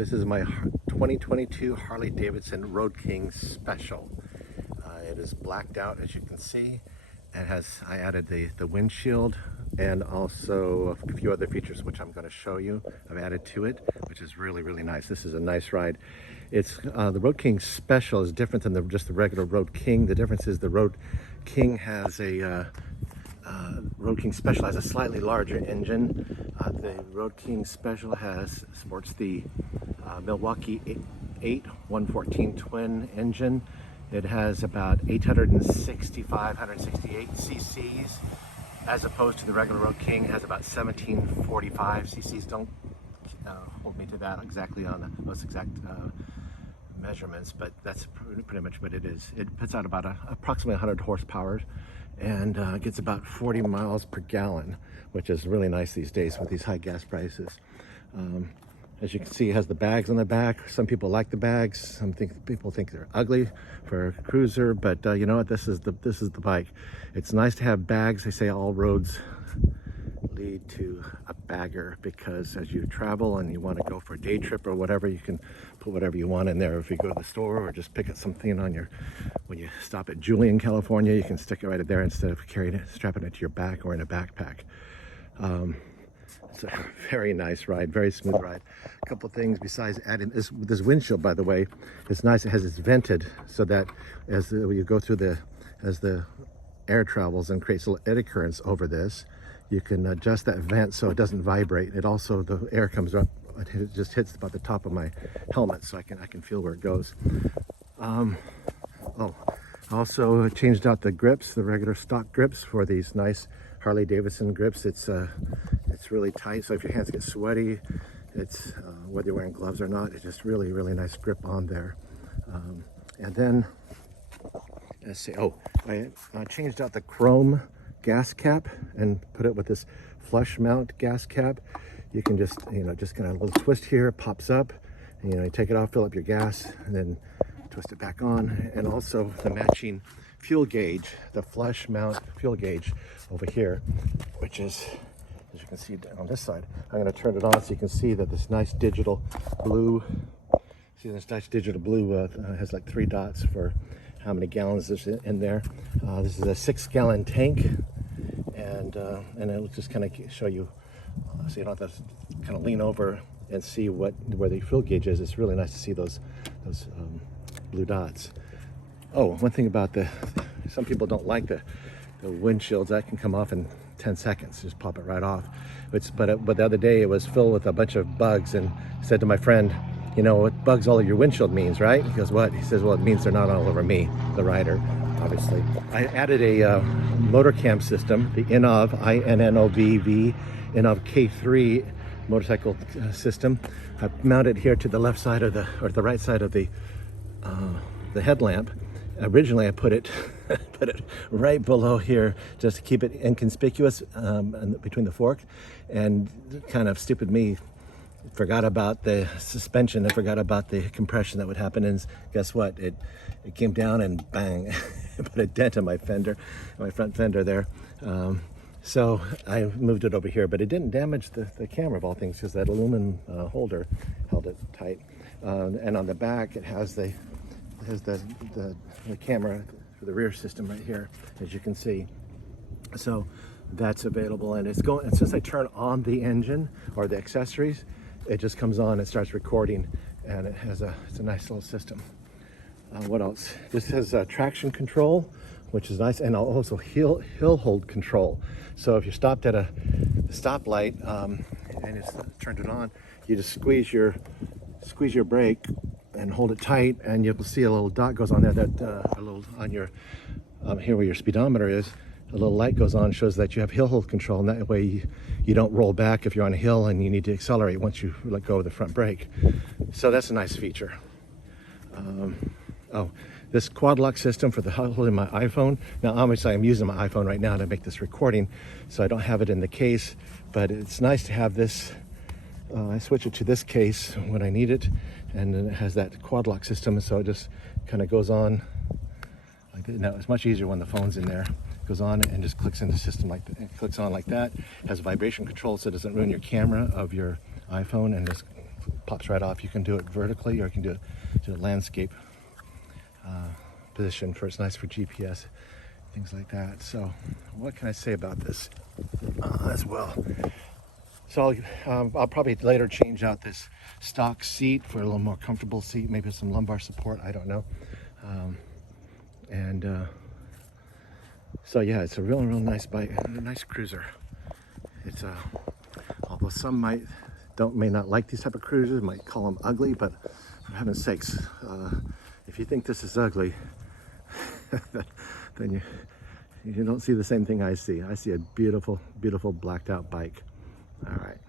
This is my 2022 Harley Davidson Road King Special. It is blacked out, as you can see. I added the windshield and also a few other features which I'm going to show you. I've added to it, which is really, really nice. This is a nice ride. It's the Road King Special is different than just the regular Road King. The difference is the Road King has a Road King Special has a slightly larger engine. The Road King Special sports the Milwaukee 8 114 twin engine. It has about 168 cc's, as opposed to the regular Road King. It has about 1745 cc's. Don't hold me to that exactly on those exact measurements, but that's pretty much what it is. It puts out about approximately 100 horsepower and gets about 40 miles per gallon, which is really nice these days with these high gas prices. As you can see, it has the bags on the back. Some people like the bags. Some people think they're ugly for a cruiser, but you know what? This is the bike. It's nice to have bags. They say all roads lead to a bagger, because as you travel and you want to go for a day trip or whatever, you can put whatever you want in there. If you go to the store or just pick up something when you stop at Julian, California, you can stick it right there instead of strapping it to your back or in a backpack. It's a very nice ride, very smooth ride. A couple things besides adding this windshield, by the way, it's nice. It has it's vented so that as you go through as the air travels and creates a little eddy currents over this, you can adjust that vent so it doesn't vibrate. It also, the air comes up, it just hits about the top of my helmet, so I can feel where it goes. Also changed out the grips, the regular stock grips, for these nice Harley Davidson grips. It's really tight, so if your hands get sweaty, it's whether you're wearing gloves or not, it's just really, really nice grip on there. And then let's see. I changed out the chrome gas cap and put it with this flush mount gas cap. You can just kind of a little twist here, it pops up, and you take it off, fill up your gas, and then twist it back on. And also the matching fuel gauge, the flush mount fuel gauge over here, which is, as you can see on this side. I'm going to turn it on so you can see that this nice digital blue, has like 3 dots for how many gallons is in there. This is a 6-gallon tank, and it'll just kind of show you, so you don't have to kind of lean over and see where the fuel gauge is. It's really nice to see those blue dots. Oh, one thing about some people don't like the windshields. That can come off in 10 seconds, just pop it right off. But the other day it was filled with a bunch of bugs, and I said to my friend, you know what bugs all of your windshield means, right? He goes, what? He says, well, it means they're not all over me, the rider, obviously. I added a motor cam system, the Innovv, Innovv K3 motorcycle system. I mounted here to the left side of the right side of the headlamp. Originally I put it right below here just to keep it inconspicuous between the fork, and kind of stupid me forgot about the suspension. I forgot about the compression that would happen, and guess what? It came down and bang, put a dent in my front fender there. So I moved it over here, but it didn't damage the camera of all things, because that aluminum holder held it tight. And on the back it has the camera for the rear system right here, as you can see. So that's available, and it's going. And since I turn on the engine or the accessories, it just comes on and starts recording, and it's a nice little system. What else? This has traction control, which is nice, and also hill hold control. So if you stopped at a stoplight and you turned it on, you just squeeze your brake and hold it tight, and you'll see a little dot goes on there, that a little on your here where your speedometer is. A little light goes on, shows that you have hill hold control, and that way you don't roll back if you're on a hill and you need to accelerate once you let go of the front brake. So that's a nice feature. This quad lock system for holding my iPhone. Now obviously I'm using my iPhone right now to make this recording, so I don't have it in the case, but it's nice to have this. I switch it to this case when I need it, and then it has that quad lock system, so it just kind of goes on like that. Now it's much easier when the phone's in there. Goes on and just clicks in the system like that. It clicks on like that. Has vibration control, so it doesn't ruin your camera of your iPhone, and just pops right off. You can do it vertically, or you can do it to the landscape position for, it's nice for GPS, things like that. So what can I say about this as well? So I'll probably later change out this stock seat for a little more comfortable seat, maybe some lumbar support, I don't know. So yeah, it's a real nice bike, a nice cruiser. It's although some may not like these type of cruisers, might call them ugly, but for heaven's sakes, if you think this is ugly, then you don't see the same thing I see. I see a beautiful, beautiful blacked out bike. All right.